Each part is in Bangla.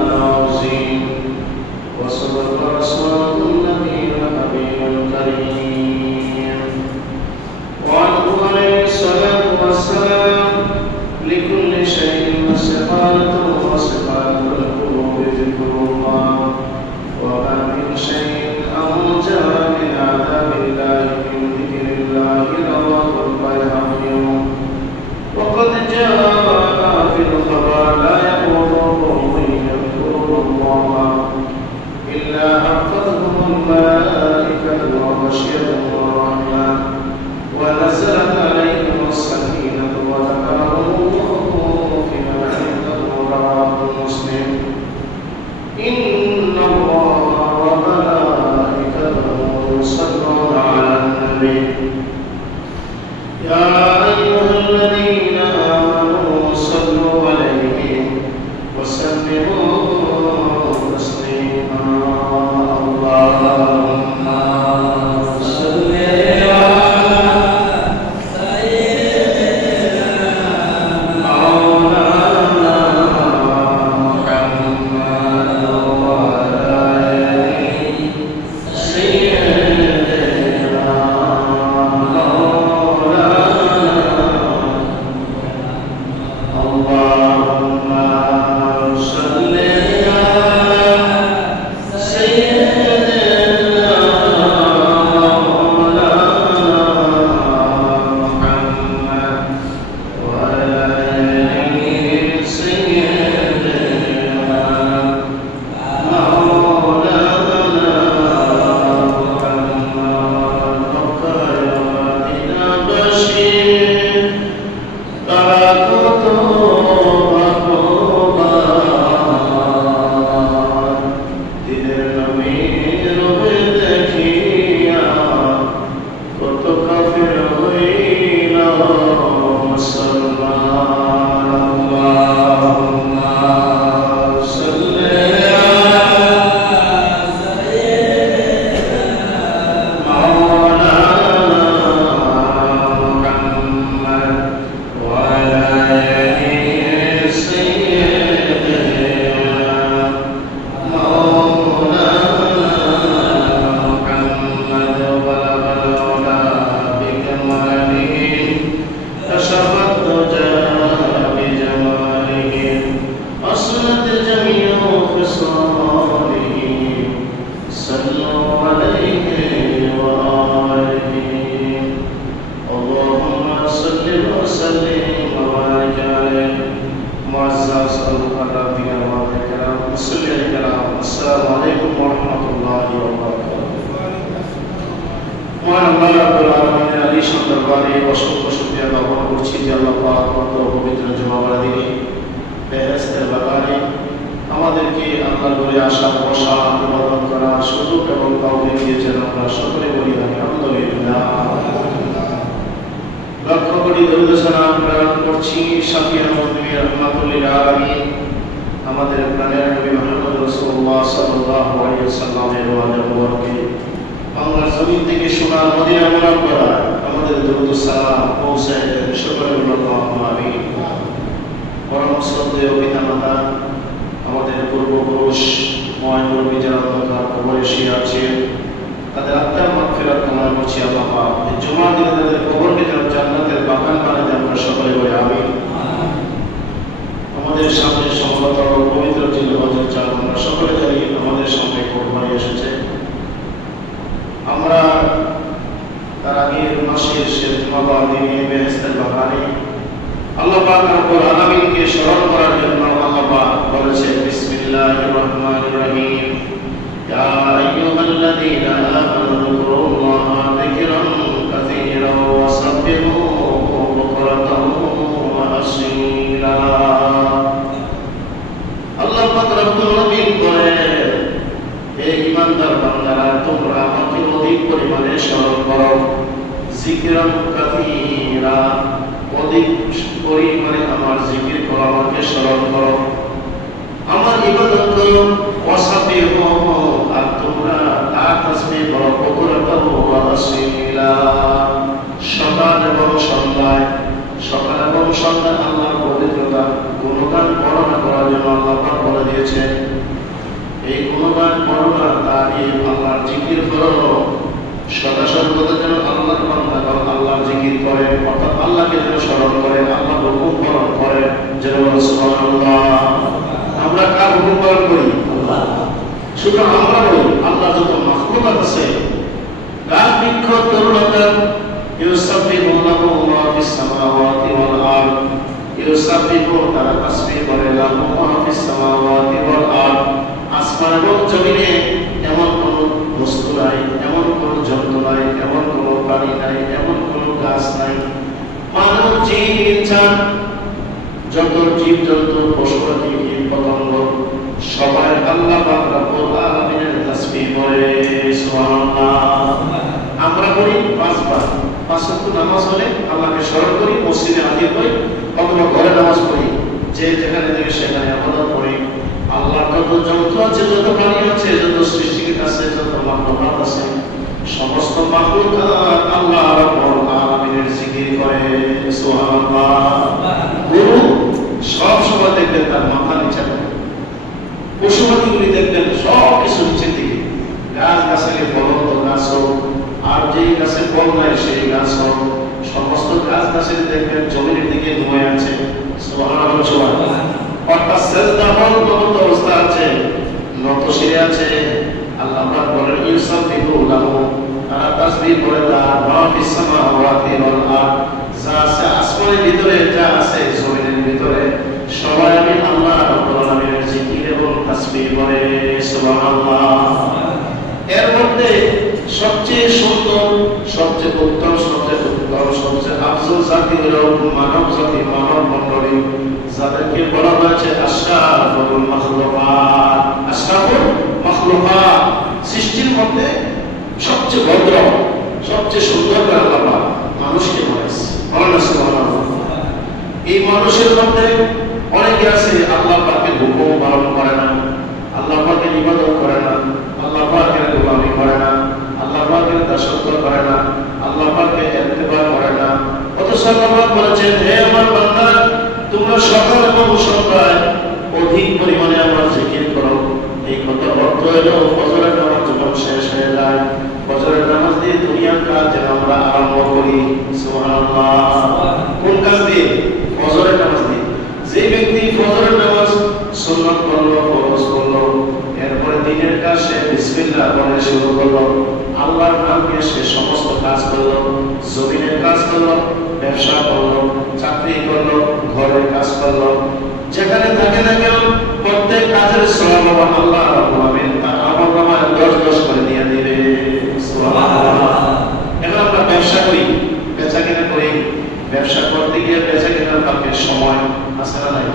العظيم وصدق رسوله النبي الحبيب الكريم وعنه عليه الصلاة والسلام لكل شيء استقالة وصفات القلوب ذكر الله وما من شيء أنجى من عذاب الله من ذكر الله رواه البيهقي وقد جاء في الخبر لا يقوله من يذكر الله إلا حفظهم الملائكة وغشيهم الرحمن ونزلت عليهم السكينة وذكرهم الله فيما عنده رواه مسلم إن الله وملائكته يصلون على النبي يا أيها الذين آمنوا صلوا عليه وسلموا تسليما اللهم صل على سيدنا مولانا محمد وعلى آله سيدنا اللهم صل على سيدنا مولانا محمد وعلى آله سيدنا مولانا محمد وخيرنا بشير আমাদেরকে আল্লাহর ঘরে আসা বসা ইবাদত করা সুযোগ এবং তৌফিক দিয়েছেন আমরা সকলে বলি আলহামদুলিল্লাহ লক্ষ কোটি দরুদ সালাম প্রেরণ করছি শাফিউল মুজনিবিন রাহমাতুল লিল আলামিন আমাদের প্রাণের নবী মুহাম্মদ রাসূলুল্লাহ সাল্লাল্লাহু আলাইহি ওয়াসাল্লামের ওয়াদে মুবারকে বাংলার জমিন থেকে সোনার মদিনা মুনাওয়ারা আমাদের দরুদ সালাম পৌঁছায় সকলে বলি আমিন পরম শ্রদ্ধেয় পিতামাতা আমাদের পূর্বপুরুষ মহানবী যারা অন্ধকার কবরে শুয়ে আছেন তাদের আত্মার মাগফিরাত কামনা করছি আল্লাহ পাক এই জুমার দিনে তাদের কবরকে যেন জান্নাতের বাগান বানিয়ে দেন আমরা সকলে বলি আমিন আমাদের সামনে সম্ভবত পবিত্র দিন হজের চাঁদ আমরা সকলে জানি আমাদের সামনে কোরবানি এসেছে আমরা তার আগের মাসের শেষ জুমাবার দিনে বেহেশতের বাগানে আল্লাহ পাক রব্বুল আলামিনকে স্মরণ করার জন্য আল্লাহ পাক বলেছেন বিসমিল্লাহির রহমানির রহিম ইয়া আইয়ুহাল্লাযীনা আমানু যকুরুল্লাহা যিকরান কাসীরান ওয়া সাব্বিহুহু বুকরাতান ওয়া আসীলা আল্লাহ পাক রব্বুল আলামিন বলেন হে ঈমানদার বান্দারা তোমরা আমাকে অধিক পরিমাণে স্মরণ করো যিকরান কাসীরা অধিক পরিমাণে আমার জিকির করো আমাকে স্মরণ করো আমার ইবাদত করো ওয়াসাবিহু আর তোমরা তার তাসবিহ করো বুকরাতান ওয়া আসীলা সকাল এবং সন্ধ্যায় আল্লাহর পবিত্রতা গুণগান বর্ণনা করার জন্য আল্লাহ পাক বলে দিয়েছেন এই গুণগান বর্ণনা তারিফ আল্লাহর জিকির করো, সদা সর্বদা যেন আল্লাহর বান্দা আল্লাহর জিকির করে, অর্থাৎ আল্লাহকে যেন স্মরণ করে, আল্লাহর হুকুম পালন করে, যেন সুবহানাল্লাহ। আমরা কার হুকুম পালন করি? আল্লাহ। শুধু আমরা নই, আল্লাহ যত মাখলুকাত আছে, গাছ বৃক্ষ তরুলতা, ইউসাব্বিহুনাহু মা ফিস সামাওয়াতি ওয়াল আরদ, ইউসাব্বিহু তারা তাসবিহ করে, লাহু মা ফিস সামাওয়াতি ওয়াল আরদ। আসমান এবং জমিনে এমন কোন বস্তু নাই, এমন কোন জন্তু নাই, এমন কোন প্রাণী নাই, এমন কোন গাছ নাই, মানব জিন ইনসান যত জীব জন্তু পশু পাখি কীট পতঙ্গ সবাই আল্লাহ পাক রব্বুল আলামিনের তাসবিহ করে। সুবহানাল্লাহ। আমরা করি 5 বার, 5 ওয়াক্ত নামাজ হলে আল্লাহকে স্মরণ করি, মসজিদে হাজির হই, অথবা ঘরে নামাজ পড়ি, যে যেখানে থেকে সেখানে ইবাদত করি। আল্লাহর যত যন্ত্র আছে, যত প্রাণী আছে, যত সৃষ্টিকৃত আছে, যত মাখলুকাত আছে, সমস্ত মাখলুকাত আল্লাহ রাব্বুল আলামিনের জিকির করে। সুবহানাল্লাহ। গরু সব সময় দেখবেন তার মাথা নিচে থাকে, পশু পাখিগুলি দেখবেন সব কিছু নিচের দিকে, গাছ গাছালি ফলন্ত গাছ হোক আর যেই গাছে ফল নাই সেই গাছ হোক, সমস্ত গাছ গাছালি দেখবেন জমিনের দিকে ধুয়ে আছে। সুবহানাল্লাহ। অর্থাৎ সেজদাবদ্ধ অবস্থা আছে, নত শিরে আছে। আল্লাহ পাক বলেন ইউসাব্বিহু লাহু, তারা তাসবিহ করে তার মা ফিস সামাওয়াতি ওয়াল আরদ, যা আছে আসমানের ভিতরে, যা আছে জমিনের ভিতরে, সবাই আমি আল্লাহ রাব্বুল আলামিনের জিকির এবং তাসবিহ করে। সুবহানাল্লাহ। এর মধ্যে সবচেয়ে সুন্দর, সবচেয়ে উত্তম, সবচেয়ে আফজল জাতি হলো মানব জাতি, মানব মণ্ডলী, যাদেরকে বলা হয়েছে আশরাফুল মাখলুকাত। আশরাফুল মাখলুকাত, সৃষ্টির মধ্যে সবচেয়ে ভদ্র, সবচেয়ে সুন্দর করে আল্লাহ পাক মানুষকে বানাইছে। সুবহানাল্লাহ। এই মানুষের মধ্যে অনেকে আছে আল্লাহ পাকের হুকুম পালন করে না, আল্লাহ পাকের ইবাদত করে না, আল্লাহ পাকের গোলামি করে না, আল্লাহ পাকের দাসত্ব করে না, আল্লাহ পাকের ইত্তেবা করে না। অথচ আল্লাহ পাক বলেছেন, হে আমার বান্দা, তোমরা সকাল এবং সন্ধ্যায় অধিক পরিমাণে আমার জিকির করো। এই কথা অর্থ হলো ফজরের নামাজ যখন শেষ হয়ে যায়, ফজরের নামাজ দিয়ে দুনিয়ার কাজ যেন আমরা আরম্ভ করি। সুবহানাল্লাহ। কোন কাজ দিয়ে? ফজরের নামাজ দিয়ে। যে ব্যক্তি ফজরের নামাজ সুন্নাত পড়লো, ফরজ পড়লো, এরপরে দিনের কাজ সে বিসমিল্লাহ বলে শুরু করলো, আল্লাহর নাম নিয়ে সে সমস্ত কাজ করলো, জমিনের কাজ করলো, ব্যবসা করলো, চাকরি করলো, ঘরের কাজ করলো, যেখানে থাকে না কেন প্রত্যেক কাজের সওয়াব আল্লাহ রাব্বুল আলামিন তার আমলনামায় 10 করে দিয়ে দিবে। সুবহানাল্লাহ। এখন আমরা ব্যবসা করি, বেচা কিনা করি, ব্যবসা করতে গিয়ে বেচা কেনার পাকে সময় আছে না নাই?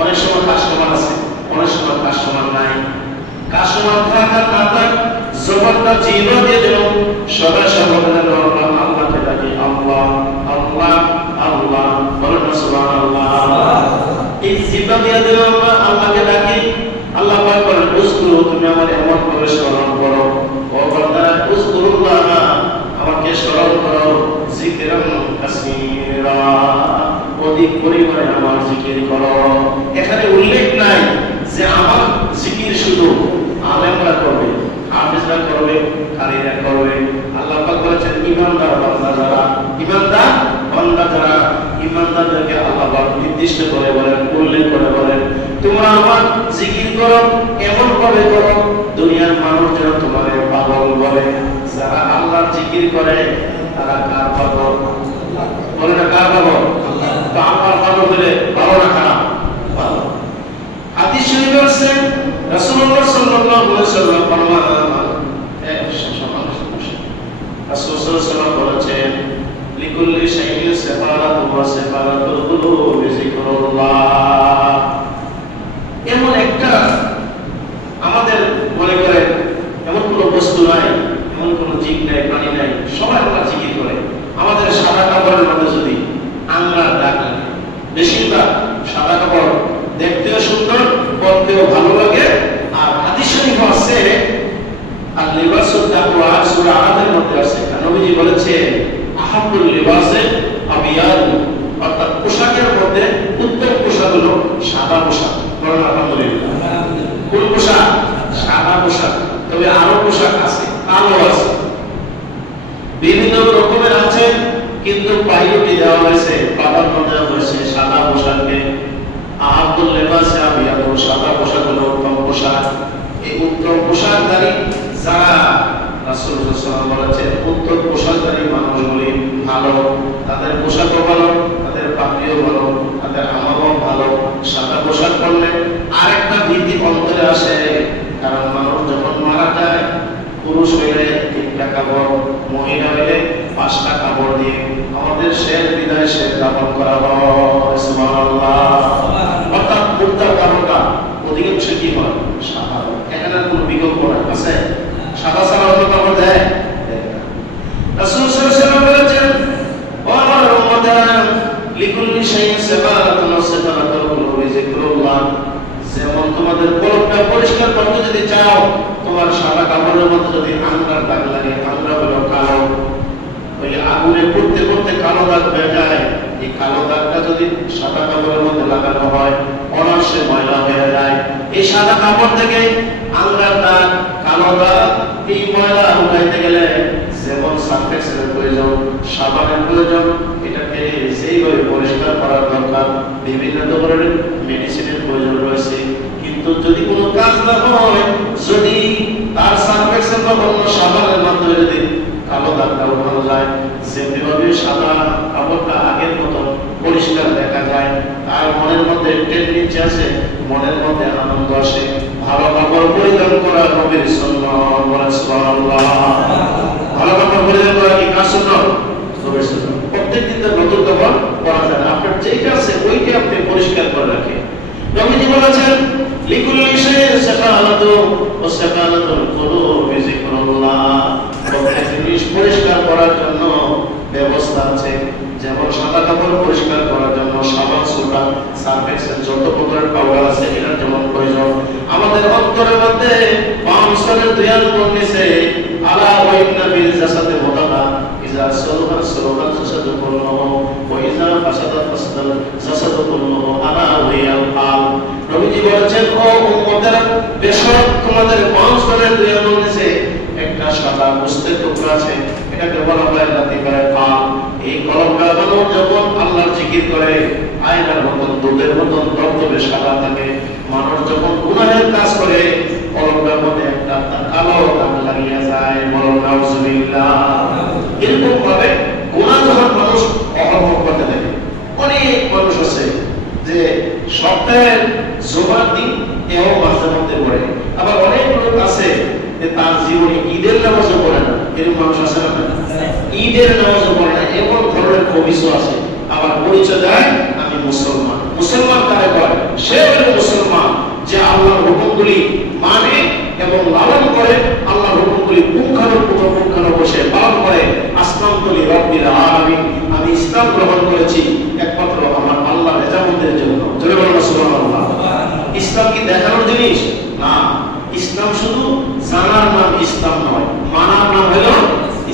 অনেক সময় কাস্টমার আছে, অনেক সময় কাস্টমার নাই। কাস্টমার থাকার না থাক, জবানটা জিহ্বা দিয়ে দেব, সদা সর্বদা আমরা আল্লাহকে ডাকি, আল্লাহ আল্লাহ আল্লাহ, বলেন না সুবহানাল্লাহ। এই জিহ্বা দিয়ে দেব আমরা আল্লাহকে ডাকি। আল্লাহ পাক বলেন, উযকুরু, তুমি আমার এমন ভাবে স্মরণ করো, ও বান্দা উযকুরুল্লাহ, আমাকে স্মরণ করো, জিকিরান কাসীরা, অধিক পরিমাণে আমার জিকির করো। এখানে উল্লেখ নাই যে আমার জিকির শুধু আলেমরা করবে, হাফেজরা করবে, কারীরা করবে। আল্লাহ পাক বলেছেন ঈমানদার বান্দা যারা, ঈমানদার বান্দা যারা, ঈমানদারদেরকে আল্লাহ পাক নির্দিষ্ট করে বলেন, উল্লেখ করে বলেন, তোমরা আমার জিকির করো, এমন ভাবে করো দুনিয়ার মানুষ যেন তোমারে পাগল বলে। যারা আল্লাহর জিকির করে তারা কার পাগল? বলে না কার পাগল? তো আমার পাগল হলে ভালো না খারাপ? ভালো। হাদিস শরীফে আছে রাসূলুল্লাহ সাল্লাল্লাহু আলাইহি ওয়াসাল্লাম ফরমান, রাসূল সাল্লাল্লাহু আলাইহি ওয়াসাল্লাম বলেছেন, লিকুল্লি শাইইন সাফারাতু ওয়া সাফারাতুল কুলুবি যিকরুল্লাহ। এমন একটা আমাদের মনে করেন এমন কোনো বস্তু নাই, এমন কোনো জীব নাই, প্রাণী নাই, সবাই আল্লাহ জিকির করে। আমাদের সাদা কাপড়ের মধ্যে যদি আঙ্গার দাগ লাগে, বেশিরভাগ সাদা কাপড় দেখতেও সুন্দর, পরতেও ভালো লাগে। আর হাদিস শরীফে আছে, আর লিবাসুত তাকওয়া সূরা আরাফের মধ্যে আছে, নবীজি বলেছেন, আহাব্বুল লিবাসে আবিয়াদ, অর্থাৎ পোশাকের মধ্যে উত্তম পোশাক হলো সাদা পোশাক। বলেন আলহামদুলিল্লাহ। কোন পোশাক? পোশাক, তবে আরো পোশাক আছে, কালো আছে, বিভিন্ন রকমের আছে, কিন্তু প্রায়োরিটি দেওয়া হয়েছে, প্রাধান্য দেওয়া হয়েছে সাদা পোশাককে। আব্দুল লেবাসে আবিয়াদ, সাদা পোশাক হলো উত্তম পোশাক। এই উত্তম পোশাকধারী যারা, রাসূলুল্লাহ সাল্লাল্লাহু আলাইহি ওয়াসাল্লাম বলেছেন উত্তম পোশাকধারী মানুষগুলি ভালো, তাদের পোশাকও ভালো, তাদের পাগড়িও ভালো, তাদের আমলও ভালো। সাদা পোশাক পরলে আরেকটা ভীতি অন্তরে আসে, কারণ মানুষ যখন মারা যায়, পুরুষ হইলে 3টা কাপড়, মহিলা হইলে 5টা কাপড় দিয়ে আমাদের শেষ বিদায় শেষ দাফন করা হয়। সুবহানাল্লাহ। অর্থাৎ মুক্তার কাপড়টা অধিকাংশ কি হয়? সাদা। এখানে কোনো বিকল্প আছে? সাদা ছাড়া অন্য কাপড় দেয়? রাসূল সাল্লাল্লাহু আলাইহি ওয়াসাল্লাম বলেছেন, ও আমার উম্মতেরা, লিকুল্লি শাইইন সাবারাতুন ওয়া সাবারাতুল কুলুবি যিকরুল্লাহ। যেমন তোমাদের কলবটা পরিষ্কার করতে যদি চাও, তোমার সাদা কাপড়ের মধ্যে যদি আঙ্গার দাগ লাগে, আঙ্গার হলো কালো, ওই আগুনে পড়তে পড়তে কালো দাগ হয়ে যায়, এই কালো দাগটা যদি সাদা কাপড়ের মধ্যে লাগানো হয়, অনায়াসে ময়লা হয়ে যায়। এই সাদা কাপড় থেকে আঙ্গার দাগ, কালো দাগ, এই ময়লা উঠাইতে গেলে যেমন সারফেক্সের প্রয়োজন, সাবানের প্রয়োজন, এটাকে সেইভাবে পরিষ্কার করার দরকার, বিভিন্ন ধরনের মেডিসিনের প্রয়োজন রয়েছে। কিন্তু যদি কোনো কাজ না হয়, যদি তার সারফেক্সের বা অন্য সাবানের মাধ্যমে যদি কালো দাগটা উঠানো যায়, যেভাবে সাদা কাপড়টা আগের মতো পরিষ্কার দেখা যায়, তার মনের মধ্যে টেন্ডেন্সি আছে, মনের মধ্যে আনন্দ আসে। ভালো কাপড় পরিধান করা নবীর সুন্নাহ। সুবহানাল্লাহ। ভালো কাপড় পরিধান করা কি কার সুন্নাহ? নবীর সুন্নাহ। প্রত্যেকদিন তো নতুন কাপড় পরা যায় না, আপনার যেটা আছে ওইটা আপনি পরিষ্কার করে রাখেন। নবীজি বলেছেন, লিকুল্লি শাইইন সাকালাতুন ওয়া সাকালাতুল কুলুবি যিকরুল্লাহ। প্রত্যেক জিনিস পরিষ্কার করার জন্য ব্যবস্থা আছে। যেমন সাদা কাপড় পরিষ্কার করার জন্য সাবান, সোডা, সারফেক্সের যত প্রকারের পাউডার আছে, এটার যেমন প্রয়োজন, আমাদের অন্তরের মধ্যে মাংসের দুয়াল বর্ণিছে, আলা ওয়া ইন্না ফিল জাসাদি মুদাগা ইযা সালাহা সালাহাল জাসাদু কুল্লুহু ওয়া ইযা ফাসাদা ফাসাদাল জাসাদু কুল্লুহু আলা ওয়া হিয়াল কালব। নবীজি বলেছেন, ও উম্মতেরা, বেশক তোমাদের মাংসের দুয়াল বর্ণিছে একটা সাদা গোশতের টুকরা আছে, এটাকে বলা হয় লাতিফায়ে কালব। এই কলবটা মানুষ যখন আল্লাহর জিকির করে, আয়নার মতন, দুধের মতন দবদবে সাদা থাকে। মানুষ যখন গুনাহের কাজ করে, কলবটার মধ্যে একটা কালো দাগ লাগিয়ে যায়। বলো নাউজুবিল্লাহ। এরকম ভাবে গুনাহ যখন মানুষ অহরহ করতে থাকে, অনেক মানুষ আছে যে সপ্তাহের জুমার দিন এও মাঝে মধ্যে পড়ে, আবার অনেক লোক আছে যে তার জীবনে ঈদের নামাজও পড়ে না। এরকম মানুষ আছে না? ঈদের নামাজও পড়ে না, এমন ধরনের কবিসও আছে। আবার পরিচয় দেয় আমি মুসলমান। মুসলমান কারে বলে? সে হলো মুসলমান যে আল্লাহর হুকুমগুলি মানে এবং লালন করে, আল্লাহর হুকুমগুলি পুঙ্খানুপুঙ্খানুপুঙ্খানুপুঙ্খে পালন করে। আসলামতু লিরাব্বিল আলামিন, আমি ইসলাম গ্রহণ করেছি একমাত্র আমার আল্লাহর রেজামন্দের জন্য। জোরে বলুন সুবহানাল্লাহ। ইসলাম কি দেখানোর জিনিস না, ইসলাম শুধু জানার নাম ইসলাম নয়, মানার নাম হলো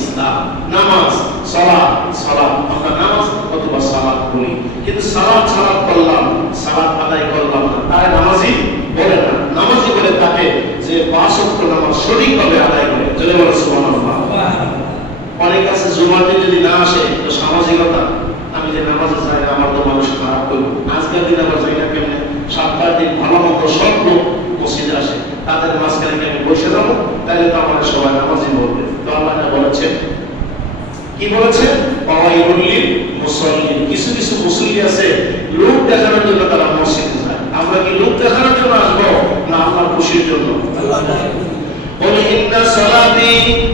ইসলাম। নামাজ, সালাত, সালাত, আমরা নামাজ অথবা সালাত বলি, কিন্তু সালাত সালাত করলাম, সালাত আদায় করলাম না, তারা নামাজি বলে না। নামাজি বলে তাকে যে 5 ওয়াক্ত নামাজ সঠিকভাবে আদায় করে। জোরে বলুন সুবহানাল্লাহ। অনেক আছে জুমার দিন যদি না আসে তো সামাজিকতা, আমি যে নামাজে যাই না, আমার তো মানুষ খারাপ করবো, আজকের দিন আবার যাই না কেমনে, সপ্তাহের দিন ভালো মতো সব লোক মসজিদে আসে, তাদের মাঝখানে আমি বসে যাবো, তাহলে তো আমার সবাই নামাজি বলবে। তো আল্লাহ বলেছেন, কি বলেছেন? কিছু কিছু মুসল্লি আছে লোক দেখানোর জন্য তারা মসজিদে যায়। আমরা কি লোক দেখানোর জন্য আসবো না আল্লাহর খুশির জন্য? বলে ইন্না সালাতি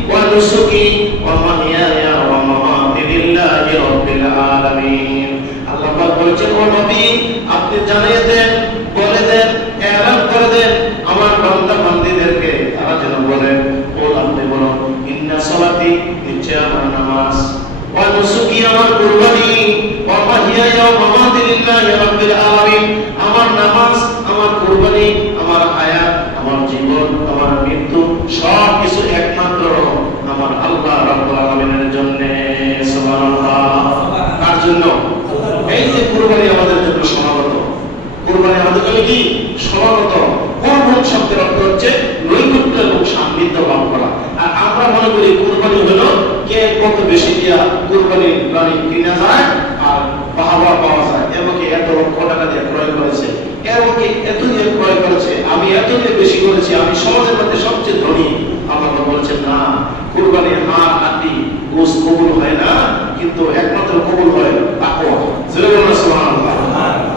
ওয়া নুসুকি ওয়া মাহইয়ায়া ওয়া মামাতি লিল্লাহি রাব্বিল আলামিন। আল্লাহ পাক বলেছেন, ও নবী আপনি জানিয়ে দেন, বলে দেন, এলান করে দেন আমার বান্দা বান্দীদেরকে, তারা যেন বলেন, বল আপনি বলুন, ইন্না সালাতি, নিশ্চয় আমার নামাজ, ওয়া নুসুকি আমার কুরবানি, ওয়া মাহইয়ায়া ওয়া মামাতি লিল্লাহি রাব্বিল আলামিন, আমার নামাজ, আমার কুরবানি, আমার হায়াত, আমার জীবন, আমার মৃত্যু সব কিছু একমাত্র আমার আল্লাহ রাব্বুল আলামিনের জন্য। সুবহানাল্লাহ। কার জন্য? এই যে কুরবানি আমাদের জন্য সমাগত, কুরবানি আমাদের জন্য কি সমাগত। কুরবান শব্দের অর্থ হচ্ছে নৈকট্যের বেশি দিয়া কুরবানির প্রাণী কিনা যায় আর বাহবা পাওয়া যায়, এমনকি এত লক্ষ টাকা দিয়ে ক্রয় করেছে, এমনকি এত দিয়ে ক্রয় করেছে, আমি এত দিয়ে বেশি করেছি, আমি সমাজের মধ্যে সবচেয়ে ধনী। আল্লাহ বলছেন না, কুরবানির হাত হাতি গোস কবুল হয় না, কিন্তু একমাত্র কবুল হয় তাকওয়া। জোরে বলুন সুবহানাল্লাহ।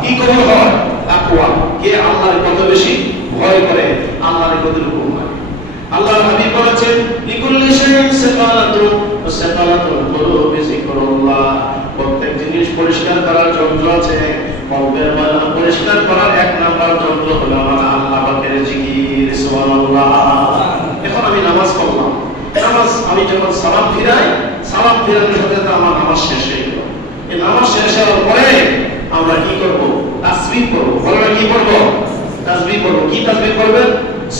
কি কবুল হয়? তাকওয়া। কে আল্লাহর কত বেশি ভয় করে, আল্লাহর কত হুকুম মানে। আল্লাহর হাবিব বলেছেন লিকুল্লি শাইইন সাকালাতুন ওয়া সাকালাতুল কুলুবি যিকরুল্লাহ। প্রত্যেক জিনিস পরিষ্কার করার যন্ত্র আছে, কলবের ময়লা পরিষ্কার করার এক নাম্বার যন্ত্র হলো আল্লাহ পাকের জিকির। সুবহানাল্লাহ। এখন আমি নামাজ পড়লাম, নামাজ আমি যখন সালাম ফিরাই, সালাম ফিরানোর সাথে সাথে আমার নামাজ শেষ হয়ে গেল। এই নামাজ শেষ হওয়ার পরে আমরা কি করব? তাসবিহ করব। বলেন কি করব? তাসবিহ করব। কি তাসবিহ করবেন?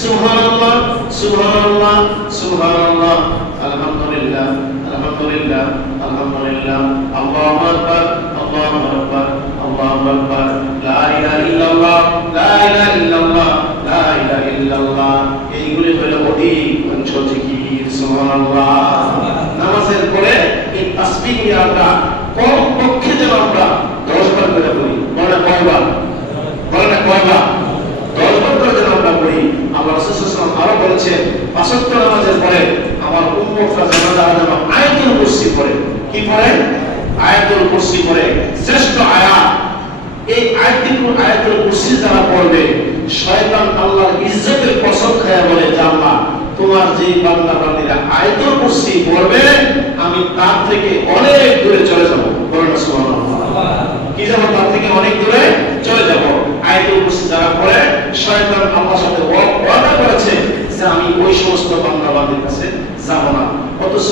সুবহানাল্লাহ সুবহানাল্লাহ সুবহানাল্লাহ, আলহামদুলিল্লাহ আলহামদুলিল্লাহ আলহামদুলিল্লাহ, আল্লাহু আকবার আল্লাহু আকবার আল্লাহু আকবার, লা ইলাহা ইল্লাল্লাহ লা ইলাহা ইল্লাল্লাহ লা ইলাহা ইল্লাল্লাহ। এইগুলি হলো অধিকাংশ জিকির। সুবহানাল্লাহ। নামাজের পরে এই তাসবিহ নিয়ে আমরা কম পক্ষে যেন আমরা 10 বার করে পড়ি। বলেন কয়বার? বলেন কয়বার? 10 বার করে যেন আমরা পড়ি। আল্লাহ রাসূল সাল্লাল্লাহু আলাইহি ওয়াসাল্লাম আরো বলেছেন, পাঁচ ওয়াক্ত নামাজের পরে আমার উম্মতরা যেন আয়াতুল কুরসি পড়ে। কি পড়ে? আয়াতুল কুরসি পড়ে, শ্রেষ্ঠ আয়াত। এই আয়াতুল কুরসি যারা পড়বে, শয়তান আল্লাহর ইজ্জতের কসম খায়া বলে, আল্লাহ তোমার যে বান্দা বান্দীরা আয়াতুল কুরসি পড়বে, আমি তার থেকে অনেক দূরে চলে যাব। বলেন সুবহানাল্লাহ। কি যাব? তার থেকে অনেক দূরে চলে যাব। আয়াতুল কুরসি যারা পড়ে, শয়তান আল্লাহর সাথে ওয়াদা করেছে যে আমি ওই সমস্ত বান্দা বান্দীর কাছে যাব না। অথচ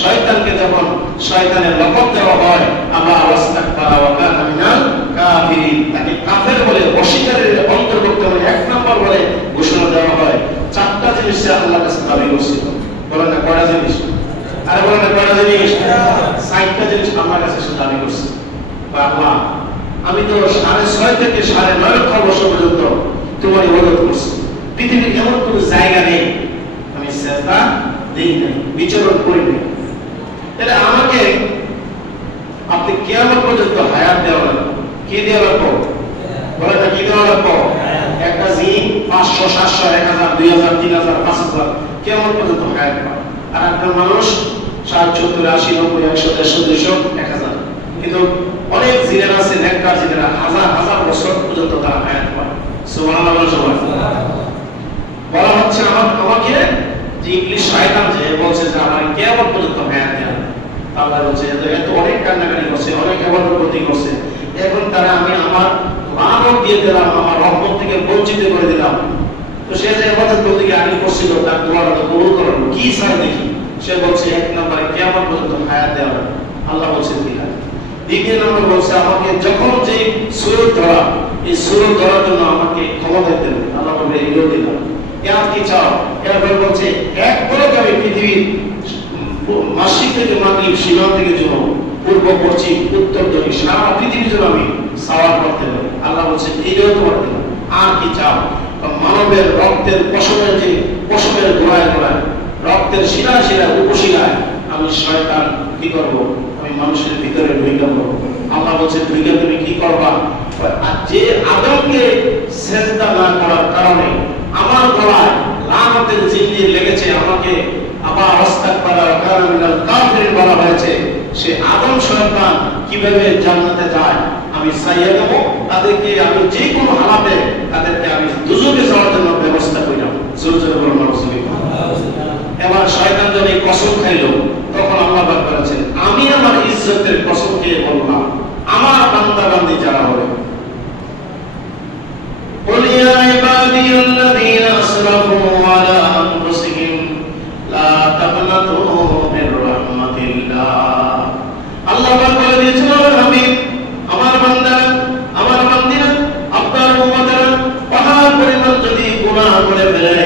শয়তানকে যখন শয়তানের লকব দেওয়া হয়, আল্লাহ ওয়াস্তাকবারা ওয়া কানা মিনাল কাফিরিন, তাকে কাফের বলে, অস্বীকারের অন্তর্ভুক্ত বলে, এক নাম্বার বলে ঘোষণা দেওয়া হয়। চারটা জিনিস আল্লাহর কাছে দাবি করছিল। বলেন না কয়টা জিনিস? আরে বলেন না কয়টা জিনিস? 60টা জিনিস আল্লাহর কাছে সে দাবি করছে। আল্লাহ আমি তো 6.5 থেকে 9.5 লক্ষ বছর পর্যন্ত তোমার ইবাদত করছি, পৃথিবীর এমন কোন জায়গা নেই আমি সিজদা দেই নাই, বিচরণ করি নাই। তাহলে আমাকে আপনি কিয়ামত পর্যন্ত হায়াত দেওয়া লাগবে। কি দেওয়া লাগবে? বলে না কি দেওয়া লাগবে? একটা জিন 500 700 1000 2000 3000 5000 কিয়ামত পর্যন্ত হায়াত পায়। আর আপনার মানুষ 60 70 80 90 100 150 200 1000। কিন্তু অনেক জিনেরা আছে, নেককার জিনেরা হাজার হাজার বছর পর্যন্ত তারা হায়াত পায়। সুবহানাল্লাহ বলে সবাই। বলা হচ্ছে আমাকে যে ইবলিস শয়তান যে বলছে যে আমার কিয়ামত পর্যন্ত হায়াত দেয়া। আল্লাহ বলছে এত অনেক কান্নাকাটি করছে, অনেক ইবাদত করছে, এখন তারা আমি আমার লানত দিয়ে দিলাম, আমার রহমত থেকে বঞ্চিত করে দিলাম। তো সে যে ইবাদত করতে গিয়ে আগে করছিল, তার দোয়াটা কবুল করলো কি চাই দেখি। সে বলছে এক নম্বরে কিয়ামত পর্যন্ত হায়াত দেওয়া। আল্লাহ বলছে ঠিক আছে। দ্বিতীয় নম্বর বলছে আমাকে যখন যে সুরত ধরা, এই সুরত ধরার জন্য আমাকে ক্ষমতা দেন। আল্লাহ বলবে এগুলো দিলাম। এর কি চাও? এরপর বলছে এক করে আমি পৃথিবীর মাসিক থেকে মাগরিব, সীমান্ত থেকে জন্য পূর্ব পশ্চিম উত্তর দক্ষিণ সারা পৃথিবীর জন্য আমি সাওয়ার করতে পারি। আল্লাহ বলছে এইটাও তোমার দিলাম। আর কি চাও? মানবের রক্তের পশমের গোড়ায় গোড়ায়, রক্তের শিরায় শিরায় উপশিরায় আমি শয়তান কি করব? আমি মানুষের ভিতরে ঢুকে করব। আল্লাহ বলছে ঢুকে তুমি কি করবা? আর যে আদমকে সেজদা না করার কারণে আমার গলায় লানতের জিনজির লেগেছে, আমাকে আবার আস্তাগফারা ওয়া কানা মিনাল কাফিরিন বলা হয়েছে, সে আদম সন্তান কিভাবে জান্নাতে যায় আমি চাইয়ে দেব। তাদেরকে আমি যে কোনো হালাতে তাদেরকে আমি দুজকে যাওয়ার জন্য ব্যবস্থা করলাম। জোরে জোরে বলুন নাউজুবিল্লাহ। এবার শয়তান যখন এই কসম খাইল, তখন আল্লাহ পাক বলেছেন আমি আমার ইজ্জতের কসম খেয়ে বললাম আমার বান্দা বান্দি যারা হবে, قل يا عبادي الذين أسرفوا على أنفسهم لا تقنطوا من رحمة الله। আল্লাহ পাক বলে দিয়েছেন হাবিব, আমার বান্দারা আমার বান্দিরা আপনার উম্মতরা পাহাড় পরিমাণ যদি গুনাহ করে ফেলে,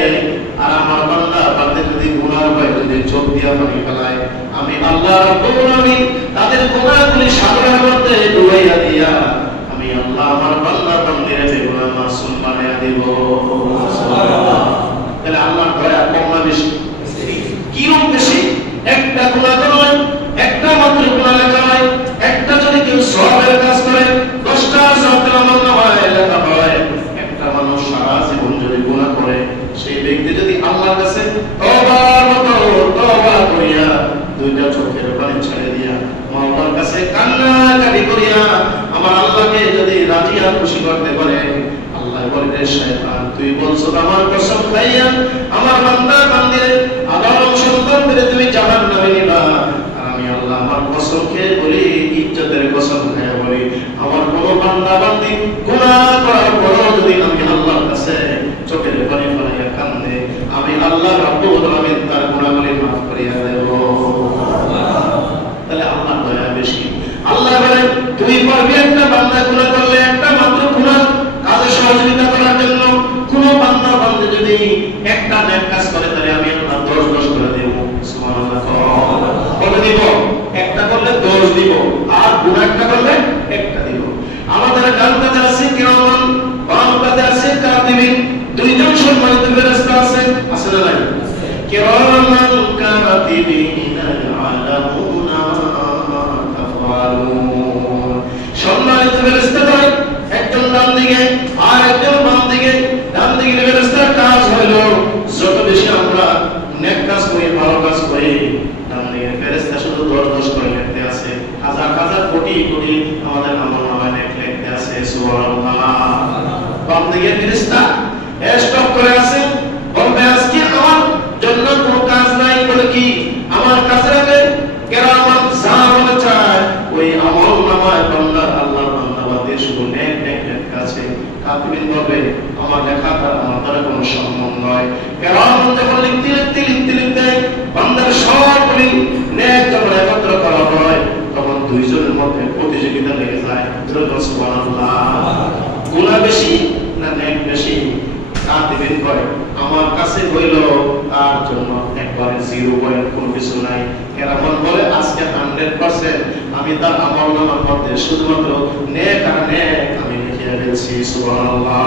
আর আমার বান্দা বান্দে যদি গুনাহ হয়, যদি চোখ দিয়া পানি ফেলায়, আমি আল্লাহ রাব্বুল আলামিন তাদের গুনাহগুলি সাগরের মধ্যে ডুবাইয়া দিয়া আমি আল্লাহ আমার বান্দা বান্দিরা বেগুনাহ মাসুম বানায়া দেব। সুবহানাল্লাহ। তাহলে আল্লাহর দয়া কম না বেশি? কিরকম বেশি? একটা গুনাহ করলেন, একটা সেই ব্যক্তি যদি আল্লাহর কাছে তওবার মতো তওবা করিয়া দুইটা চোখের পানি ছেড়ে দিয়া আল্লাহর কাছে কান্নাকাটি করিয়া আমার আল্লাহকে যদি রাজি আর খুশি করতে পারে, আল্লাহ বলে শয়তান তুই বলছো আমার কসম খাইয়া আমার বান্দা বান্দিরে আদম সন্তানদের তুমি জাহান্নামে নিবা, আর আমি আল্লাহ আমার কসম খেয়ে বলি, ইজ্জতের কসম খাইয়া বলি, আমার কোন বান্দা বান্দি গুনাহ করার পরও যদি আমি আল্লাহর কাছে চোখের পানি ফেলাইয়া কান্দে, আমি আল্লাহ রাব্বুল আলামিন তার গুনাহগুলি মাফ করিয়া দেব। তাহলে আল্লাহ দয়া বেশি। আল্লাহ বলে তুই পারবি একটা বান্দা গুনাহ করলে, একটা মাত্র গুনাহ কাজে সহযোগিতা করার জন্য কোন বান্দা বান্দা যদি একটা নেক কাজ করে, তাহলে আমি আল্লাহ 10 করে দেব। সুবহানাল্লাহ। বলে দিব একটা করলে 10 দিব, আর গুনাহটা করলে একটা দিব। আমাদের ডানপাশে আছে কিরামান, বামপাশে আছে কাতিবিন, দুইজন সম্মানিত ফেরেশতা আছে, আছে না নাই? কিরামান কাতিবিন আলামুনা তাফআলুন। সম্মানিত ফেরেশতা ভাই একজন ডান দিকে আর একজন বাম দিকে। ডান দিকের ফেরেশতার কাজ হলো যত বেশি আমরা নেক কাজ করি, ভালো কাজ করি, ডান দিকের ফেরেশতা শুধু 10 করে লিখতে আছে, হাজার হাজার কোটি কোটি আমাদের আমলনামায় নেক লিখতে আছে। সুবহানাল্লাহ। বাম দিকের ফেরেশতা স্টপ করে আছে, বলবে আজকে আমার জন্য কোনো কাজ নাই, বলে কি আমার কাজের আগে কেরামান যা মনে চায় ওই আমলনামায় বান্দার আল্লাহ বান্দা বান্দি শুধু নেক নেক লেখা আছে। কাতিবিন বলবে আমার লেখাটা আমার দ্বারা কোনো সম্মান নয়। কেরামান যখন লিখতে বান্দার সবগুলি নেক যখন একত্র করা হয়, তখন দুইজনের মধ্যে প্রতিযোগিতা লেগে যায়। সুবহানাল্লাহ। গুনাহ বেশি না নেক বেশি? কাতিবিন করে আমার কাছে হইল তার জন্য একবারে 0 পয়েন্ট কোনো কিছু নাই। কেরামান বলে আজকে 100% আমি তার আমলনামার মধ্যে শুধুমাত্র নেক আর নেক আমি লিখে ফেলছি। সুবহানাল্লাহ।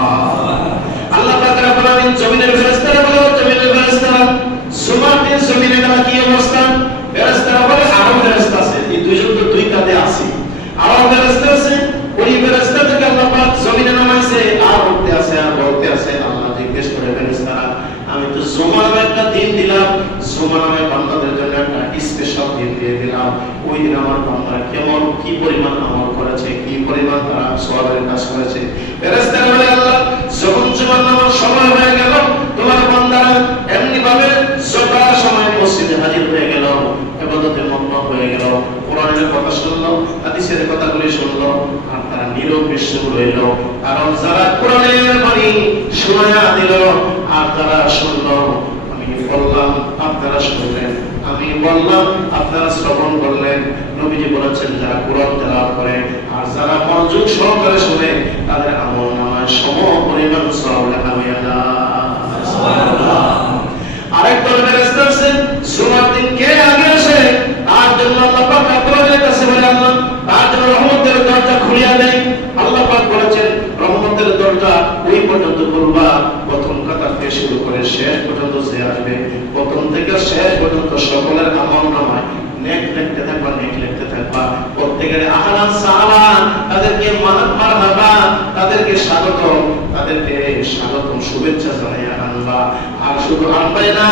আল্লাহ পাক রব্বুল আলামিন জমিনের ফেরেশতারা বলে, জমিনের ফেরেশতারা সুমাতের জমিনে তারা কি অবস্থা? ফেরেশতারা বলে আরো ফেরেশতা আছে, এই দুইজন তো দুই কাঁধে আছে, আরো ফেরেশতা আছে। ওই ফেরেশতা থেকে আল্লাহ পাক জমিনে নামাইছে, আর উঠতে আছে আর বলতে আছে। আল্লাহ জিজ্ঞেস করে ফেরেশতারা আমি তো জুমা নামে একটা দিন দিলাম, জুমা নামে বান্দাদের জন্য একটা স্পেশাল দিন দিয়ে দিলাম, ওই দিন আমার বান্দারা কেমন কি পরিমাণ আমল করেছে, কি পরিমাণ তারা সওয়াবের কাজ করেছে। ফেরেশতারা বলে আল্লাহ যখন জুমার নামাজ সময় হয়ে গেল, তোমার বান্দারা এমনি ভাবে যথা সময় মসজিদে হাজির হয়ে গেল, ইবাদতে মগ্ন হয়ে গেল, কোরআনের কথা শুনলো, হাদিসের কথাগুলি শুনলো, আর তারা নীরব নিশ্চুপ রইল। কারণ যারা কোরআনের বাণী শোনা দিল আর তারা শুনলো, আমি বললাম আপনারা শুনলেন, আমি বললাম আপনারা শ্রবণ করলেন। নবীজি বলেছেন যারা কোরআন তেলাওয়াত করে আর যারা মনোযোগ সহকারে শুনে, তাদের আমলনামায় সম পরিমাণ সওয়াব লেখা হয়ে যায়। সুবহানাল্লাহ। আরেক দল ফেরেশতা আছে, জুমার দিন কে আগে আসে তার জন্য আল্লাহ পাক আপনাদের কাছে বলে আল্লাহ তার জন্য রহমতের দরজা খুলিয়া দেয়। আল্লাহ পাক বলেছেন রহমতের দরজা ওই পর্যন্ত খুলবা, প্রথম কাতার থেকে শুরু করে শেষ পর্যন্ত যে আসবে, প্রথম থেকে শেষ পর্যন্ত সকলের আমলনামায় নেক লিখতে থাকবা, নেক লিখতে থাকবা। প্রত্যেকের আহলান সালাম, তাদেরকে মারহাবা, তাদেরকে স্বাগতম, তাদেরকে স্বাগতম শুভেচ্ছা জানাইয়া আনবা। আর শুধু আনবাই না,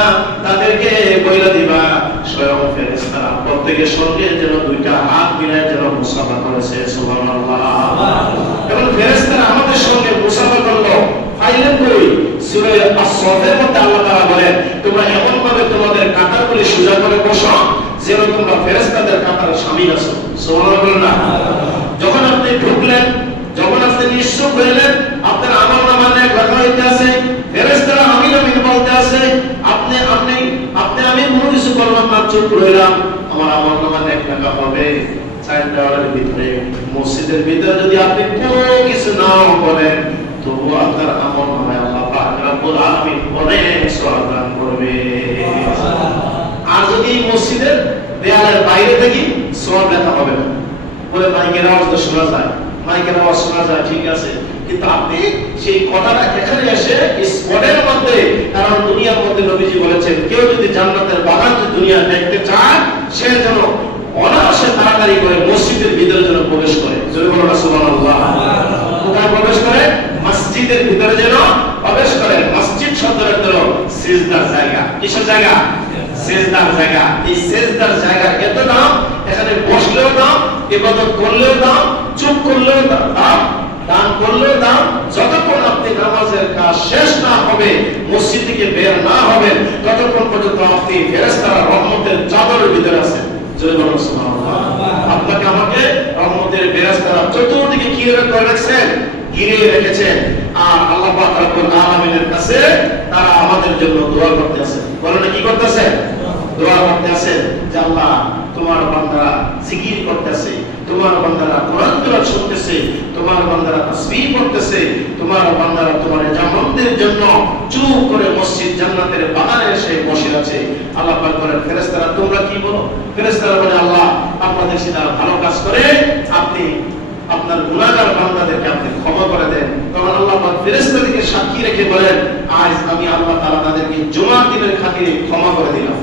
তাদেরকে বইলা দিবা স্বয়ং ফেরেশতারা প্রত্যেকের সঙ্গে যেন দুইটা হাত মিলায় যেন মুসাফা করেছে। সুবহানাল্লাহ। এবং ফেরেশতারা আমাদের সঙ্গে মুসাফা করলো, ফাইলেন কই সূরা আস-সাফের মধ্যে আল্লাহ তাআলা বলেন তোমরা এমন ভাবে তোমাদের কাঁটাগুলি সোজা করে বসো যেন তোমরা ফেরেশতাদের কাঁটার শামিল আছো। সুবহানাল্লাহ। যখন আপনি ঢুকলেন, যখন আপনি নিশ্চুপ হইলেন, আপনার আমলনামা নেক লেখা হইতে আছে, ফেরেশতারা আমিন আমিন বলতে আছে, আপনি আমি কোনো কিছু করলাম না, চুপ রইলাম, আমার আমলনামা নেক লেখা হবে। চার দেওয়ালের ভিতরে, মসজিদের ভিতরে যদি আপনি কোনো কিছু নাও করেন, তবু আপনার আমলনামায় আল্লাহ পাক রব্বুল আলামিন অনেক সওয়াব দান করবে। আর যদি মসজিদের দেয়ালের বাইরে থেকে সওয়াব লেখা হবে না, বলে মাইকের আওয়াজ তো শোনা যায়, মাইকের আওয়াজ শোনা যায়, ঠিক আছে, কিন্তু আপনি সেই কথাটা এখানে এসে স্পটের মধ্যে, কারণ দুনিয়ার মধ্যে নবীজি বলেছেন কেউ যদি জান্নাতের বাগান দুনিয়া দেখতে চায়, সে যেন অনায়াসে তাড়াতাড়ি করে মসজিদের ভিতরে যেন প্রবেশ করে। জোরে বলুন সুবহানাল্লাহ। কোথায় প্রবেশ করে? মসজিদের ভিতরে যেন প্রবেশ করে। মসজিদ শব্দের অর্থ কিসের জায়গা? সেজদার জায়গা। এই সেজদার জায়গা এত দাম, এখানে বসলেও দাম, ইবাদত করলেও দাম, চুপ করলেও দাম, দান করলেও দাম। যতক্ষণ আপনি নামাজের কাজ শেষ না হবে, মসজিদ থেকে বের না হবেন, ততক্ষণ পর্যন্ত আপনি ফেরেশতার রহমতের চাদরের ভিতরে আছেন। জয় বলো সুবহানাল্লাহ। আপনাকে আমাকে রহমতের ফেরেশতারা চতুর্দিকে ঘিরে রাখছেন, ঘিরে রেখেছেন। আর আল্লাহ পাক রব্বুল আলামিনের কাছে তারা আমাদের জন্য দোয়া করতেছে। বলেন কি করতেছে? দোয়া করতেছে যে আল্লাহ তোমার বান্দারা জিকির করতেছে, তোমার বান্দারা কোরআন তেলাওয়াত শুনতেছে, তোমার বান্দারা তাসবিহ করতেছে, তোমার বান্দারা তোমার জামাতের জন্য চুপ করে মসজিদ জান্নাতের বাগানে এসে বসে আছে। আল্লাহ পাক বলেন ফেরেশতারা তোমরা কি বলো? ফেরেশতারা বলে আল্লাহ আপনাদের সাথে ভালো কাজ করে আপনি আপনার গুনাহগার বান্দাদেরকে আপনি ক্ষমা করে দেন। তখন আল্লাহ পাক ফেরেশতাদেরকে সাক্ষী রেখে বলেন আজ আমি আল্লাহ তাআলা তাদেরকে জুমার দিনের খাতিরে ক্ষমা করে দিলাম।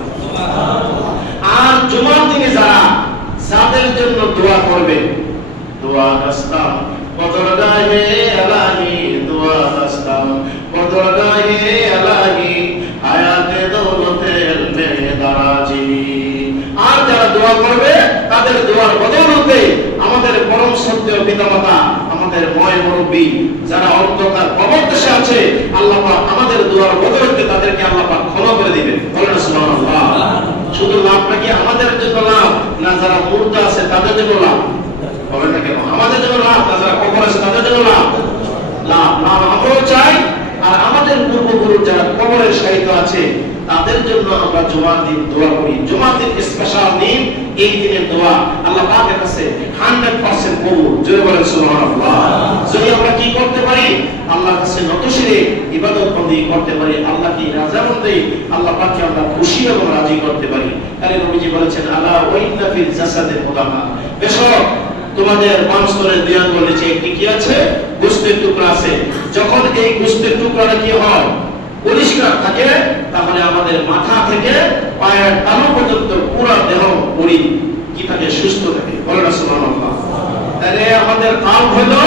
আর জুমার দিনে যাদের জন্য দোয়া করবে, দোয়া কাস্তাম কদরগাহে আলাহি, দোয়া কাস্তাম কদরগাহে আলাহি, হায়াতে দৌলতে ইলমে দারাজি। আর যারা দোয়া করবে তাদের দোয়ার বদৌলতে আমাদের পরম শ্রদ্ধেয় পিতামাতা, আমাদের ময় মুরব্বী যারা অন্ধকার কবর দেশে আছে, আল্লাহ পাক আমাদের দোয়ার বদৌলতে তাদেরকে আল্লাহ পাক ক্ষমা করে দিবেন। বলেন সুবহানাল্লাহ। শুধু লাভটা কি আমাদের জন্য লাভ, না যারা মুর্দা আছে তাদের জন্য লাভ? বলেন না কেন? আমাদের জন্য লাভ, না যারা কবর আছে তাদের জন্য লাভ? লাভ লাভ আমরাও চাই। আর আমাদের পূর্বপুরুষ যারা কবরে শায়িত আছে তাদের জন্য আমরা জুমার দিন দোয়া করি। জুমার দিন স্পেশাল দিন, এই দিনের দোয়া আল্লাহ পাকের কাছে 100% কবুল। জোরে বলেন সুবহানাল্লাহ। যদি আমরা কি করতে পারি? আল্লাহর কাছে নতশিরে ইবাদত বন্দেগী করতে পারি, আল্লাহকে রাজামন্দি, আল্লাহ পাককে আমরা খুশি এবং রাজি করতে পারি। তাহলে নবীজি বলেছেন আলা ওয়া ইন্না ফিল জাসাদি মুদাগা, বেশক তোমাদের পাঁচস্তরের দুই আঙ্গুল নিচে একটি কি আছে? গোশতের টুকরা আছে। যখন এই গোশতের টুকরাটা কি হয়? পরিষ্কার থাকে, তাহলে আমাদের মাথা থেকে পায়ের তালু পর্যন্ত পুরো দেহ বডি কি থাকে? সুস্থ থাকে। বলেন সুবহানাল্লাহ। তাহলে আমাদের কাল হলো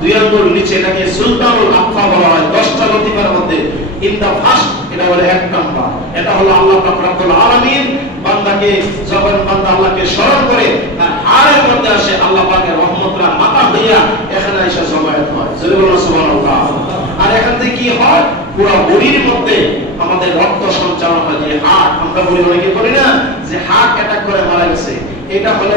দুই আঙ্গুল নিচে, এটাকে সুলতানুল আকফা বলা হয়। 10টা লতিফার মধ্যে ইন দা ফার্স্ট এটা হলো 1 নাম্বার। এটা হলো আল্লাহ পাক রব্বুল আলামিন বান্দাকে যখন বান্দা আল্লাহকে স্মরণ করে তার হাড়ের মধ্যে আসে আল্লাহ পাকের রহমতরা মাথা হইয়া এখানে এসে জমায়েত হয়। জোরে বলুন সুবহানাল্লাহ। আর এখান থেকে কি হয়? পুরো বডির মধ্যে আমাদের রক্ত সঞ্চালন হয়। যে হার্ট, আমরা বলি অনেকে বলি না যে হার্ট অ্যাটাক করে মারা গেছে, এটা হলো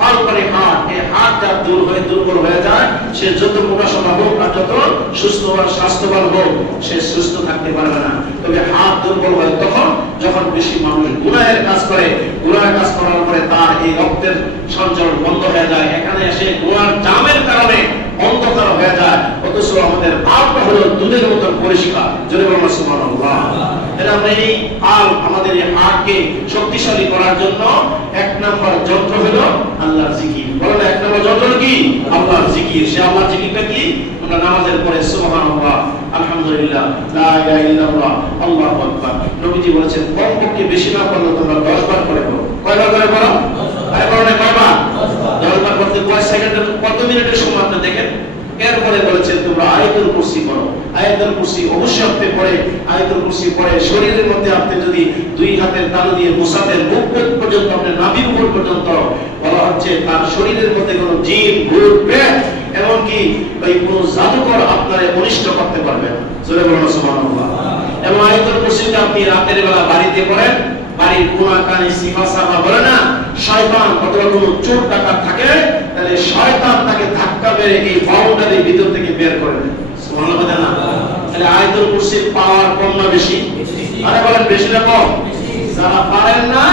কাল করে হার্ট। এই হার্ট যা দুর্বল হয়ে যায়, সে যত মোটাসোটা হোক আর যত সুস্থ আর স্বাস্থ্যবান হোক, সে সুস্থ থাকতে পারবে না। তবে হার্ট দুর্বল হয় তখন যখন বেশি মানুষ গুনাহের কাজ করে, গুনাহের কাজ করার পরে তার এই রক্তের সঞ্চালন বন্ধ হয়ে যায়, এখানে এসে গুনার জামের কারণে অন্ধকার হয়ে যায়। অথচ আমাদের পালটা হলো দুধের মতো পরিষ্কার। জোরে বলুন সুবহানাল্লাহ। তাহলে আমরা এই পাল, আমাদের এই হার্টকে শক্তিশালী করার জন্য 1 নাম্বার যন্ত্র হলো আল্লাহর জিকির। বলেন 1 নাম্বার যন্ত্র কি? আল্লাহর জিকির। সে আল্লাহর জিকিরটা কি? আমরা নামাজের পরে সুবহানাল্লাহ, আলহামদুলিল্লাহ, লা ইলাহা ইল্লাল্লাহ, আল্লাহু আকবার। নবীজি বলেছেন কমপক্ষে বেশি না করলে তোমরা 10 বার করে করো। কয়বার করে করো? আরে বলো না কয়বার? 10 বার করতে কয় সেকেন্ড, কত মিনিটের সময় আপনি দেখেন। এরপরে বলেছেন তোমরা আয়াতুল কুরসি করো। আয়াতুল কুরসি অবশ্যই আপনি পড়ে, আয়াতুল কুরসি পড়ে শরীরের মধ্যে আপনি যদি 2 হাতের তালু দিয়ে মুসাফের বুক পর্যন্ত, আপনি নাভির উপর পর্যন্ত, বলা হচ্ছে তার শরীরের মধ্যে কোনো জিন, ভূত, প্রেত, এমনকি ওই কোনো জাদুকর আপনারে অনিষ্ট করতে পারবে না। জোরে বলুন সুবহানাল্লাহ। এবং আয়াতুল কুরসিটা আপনি রাতের বেলা বাড়িতে পড়েন, বাড়ির কোনা কানে সিফা সাফা বলে না, শয়তান অথবা কোনো চোর ডাকাত থাকে, তাহলে শয়তান তাকে ধাক্কা মেরে এই বাউন্ডারির ভিতর থেকে বের করে দেয়। সুবহানাল্লাহ না? তাহলে আয়াতুল কুরসির পাওয়ার কম না বেশি? আরে বলেন বেশি না কম? যারা পারেন না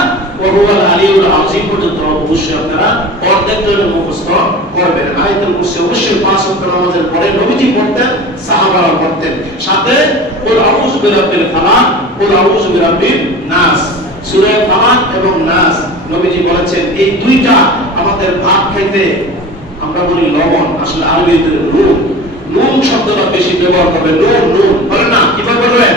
ওহুয়াল আলিউল আযীম পর্যন্ত অবশ্যই আপনারা অর্ধেক ধরে মুখস্থ করবেন। আয়াতুল কুরসি অবশ্যই 5 ওয়াক্ত নামাজের পরে নবীজি পড়তেন, সাহাবারা পড়তেন। সাথে কুল আউযু বিরাব্বিল ফালাক, কুল আউযু বিরাব্বিন নাস, সূরা ফালাক এবং নাস। নবীজি বলেছেন এই দুইটা আমাদের ভাত খাইতে, আমরা বলি লবণ, আসলে আরবিতে নুন শব্দটা বেশি ব্যবহার করবে। নুন বলেন না, কিভাবে বলবেন?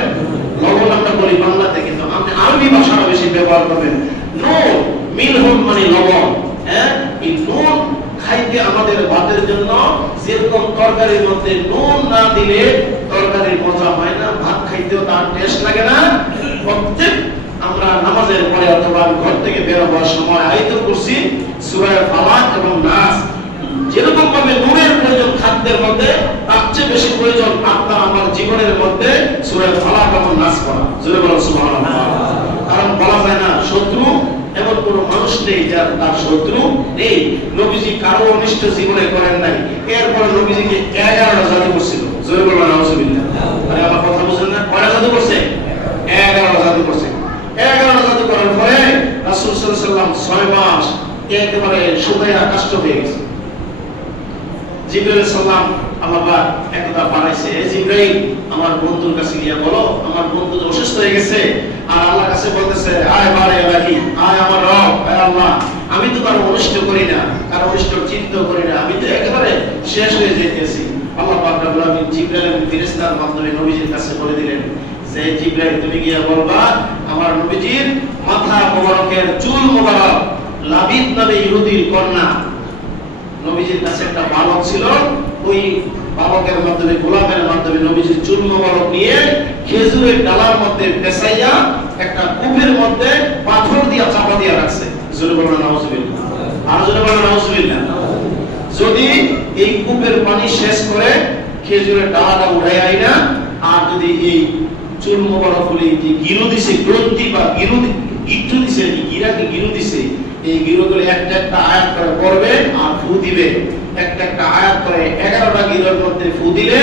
লবণ আমরা বলি বাংলাতে, কিন্তু আপনি আরবি ভাষাটা বেশি ব্যবহার করবেন। নুন মিলহুম মানে লবণ। হ্যাঁ, এই নুন খাইতে আমাদের ভাতের জন্য, যেরকম তরকারির মধ্যে নুন না দিলে তরকারির মজা হয় না, ভাত খাইতেও তার টেস্ট লাগে না, প্রত্যেক আমরা নামাজের পরে অথবা ঘর থেকে বের হওয়ার সময় আয়াতুল কুরসি, সূরা ফালাক এবং নাস, যেরকম ভাবে নূরের প্রয়োজন খাদ্যের মধ্যে, তার চেয়ে বেশি প্রয়োজন আপনার আমার জীবনের মধ্যে সূরা ফালাক এবং নাস পড়া। জোরে বলুন সুবহানাল্লাহ। কারণ বলা যায় না শত্রু এমন কোন মানুষ নেই যার তার শত্রু নেই। নবীজি কারো অনিষ্ট জীবনে করেন নাই। এরপর নবীজিকে 11টা জাদু করছিল। জোরে বলুন নাউজুবিল্লাহ। আরে আমার কথা বুঝেন না? কয়টা জাদু করছে? 11টা জাদু করছে। 11টা জাদু করার পরে রাসূল সাল্লাল্লাহু আলাইহি ওয়াসাল্লাম 6 মাস একেবারে শুকায়া কষ্ট হয়ে গেছে। জিবরাইল সালাম আল্লাহ একদা বানাইছে, জিবরাইল আমার বন্ধুর কাছে গিয়া বলো আমার বন্ধু অসুস্থ হয়ে গেছে, আর আল্লাহর কাছে বলতেছে আয় বারে ইলাহি, আয় আমার রব, আয় আল্লাহ, আমি তো কারো অনিষ্ট করি না, কারো অনিষ্ট চিন্তা করি না, আমি তো একেবারে শেষ হয়ে যেতেছি। আল্লাহ পাক রব্বুল আলামিন জিবরাইল এবং ফেরেশতার মাধ্যমে নবীজির কাছে বলে দিলেন যে জিবরাইল তুমি গিয়া বলবা আমার নবীজির মাথা মোবারকের চুল মোবারক লাবিদ নামে ইহুদির কন্যা, নবীজির কাছে একটা বালক ছিল, ওই বালকের মাধ্যমে গোলামের মাধ্যমে নবীজির চুল মোবারক নিয়ে খেজুরের ডালার মধ্যে পেঁচাইয়া একটা কূপের মধ্যে পাথর দিয়া চাপা দিয়া রাখছে। জোরে বলুন নাউজুবিল্লাহ। আর জোরে বলুন নাউজুবিল্লাহ। যদি এই কূপের পানি শেষ করে খেজুরের ডালাটা উঠাই আইনা, আর যদি এই চুল মোবারক হলে যে গিরু দিছে, গ্রন্থি বা গিরু গিট্টু দিছে, গিরাকে গিরু দিছে, এই গিরুগুলো একটা একটা আয়াত করে পড়বে আর ফু দিবে, একটা একটা আয়াত করে 11টা গিরুর মধ্যে ফু দিলে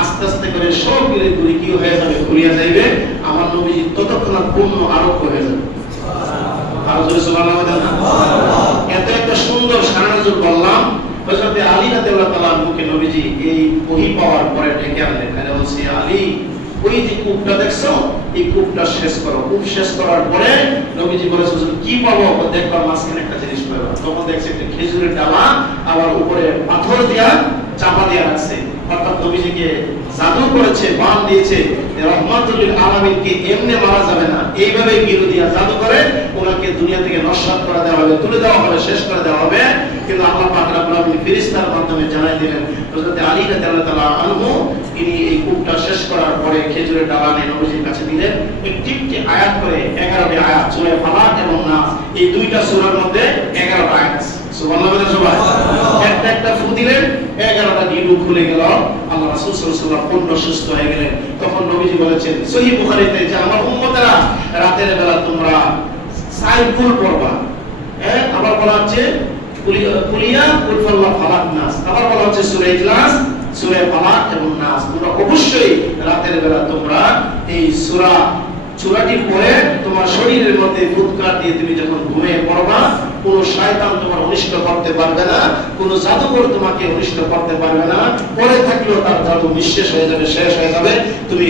আস্তে আস্তে করে সব গিরুগুলি কি হয়ে যাবে, খুলিয়া যাইবে। আমার নবীজি ততক্ষণ পূর্ণ আরোগ্য হয়ে যাবে। আর জোরে সুবহানাল্লাহ বলেন না? এত একটা সুন্দর সারানজুর বললাম। হযরত আলী রাদিয়াল্লাহু তাআলা মুখে নবীজি এই ওহী পাওয়ার পরে ডেকে আনলেন, আরে বলছে আলী ওই যে কূপটা দেখছো, এই কূপটা শেষ করো। কূপ শেষ করার পরে নবীজি বলেছেন কি পাবো? দেখবা মাঝখানে একটা জিনিস পাবো। তখন দেখছে একটা খেজুরের ডালা, আবার উপরে পাথর দিয়া চাপা দিয়া রাখছে। অর্থাৎ নবীজিকে জাদু করেছে, বান দিয়েছে, রহমাতুল লিল আলামিনকে এমনি মারা যাবে না, এইভাবে গিরু দিয়া জাদু করে ওনাকে দুনিয়া থেকে নস্বাত করে দেওয়া হবে, তুলে দেওয়া হবে, শেষ করে দেওয়া হবে। কিন্তু আল্লাহ পাক রব্বুল আলামিন ফেরেশতার মাধ্যমে জানাই দিলেন হযরত আলী রাদিয়াল্লাহু তাআলা আনহু তিনি এই কূপটা শেষ করার পরে খেজুরের ডালা নিয়ে নবীজির কাছে দিলেন। একটি একটি আয়াত করে 11টি আয়াত, সূরা ফালাক এবং নাস, এই দুইটা সূরার মধ্যে 11টা আয়াত আছে। সুবহানাল্লাহ বলেন সবাই। একটা একটা ফু দিলেন, 11টা গিরু খুলে গেল। আল্লাহ রাসূল সাল্লাল্লাহু আলাইহি ওয়াসাল্লাম পূর্ণ সুস্থ হয়ে গেলেন। তখন নবীজি বলেছেন সহিহ বুখারীতে যে আমার উম্মতেরা রাতের বেলা তোমরা সাইকুল পড়বা। আবার বলা হচ্ছে কুলিয়া কুল ফালাক নাস, আবার বলা হচ্ছে সূরা ইখলাস, সূরা ফালাক এবং নাস। তোমরা অবশ্যই রাতের বেলা তোমরা এই সূরাটি পড়ে তোমার শরীরের মধ্যে ফুৎকার দিয়ে তুমি যখন ঘুমিয়ে পড়বা, কোন শয়তান তোমার অনিষ্ট করতে পারবে না, কোন জাদুকর তোমাকে অনিষ্ট করতে পারবে না। পড়ে থাকলেও তার জাদু নিঃশেষ হয়ে যাবে, শেষ হয়ে যাবে। তুমি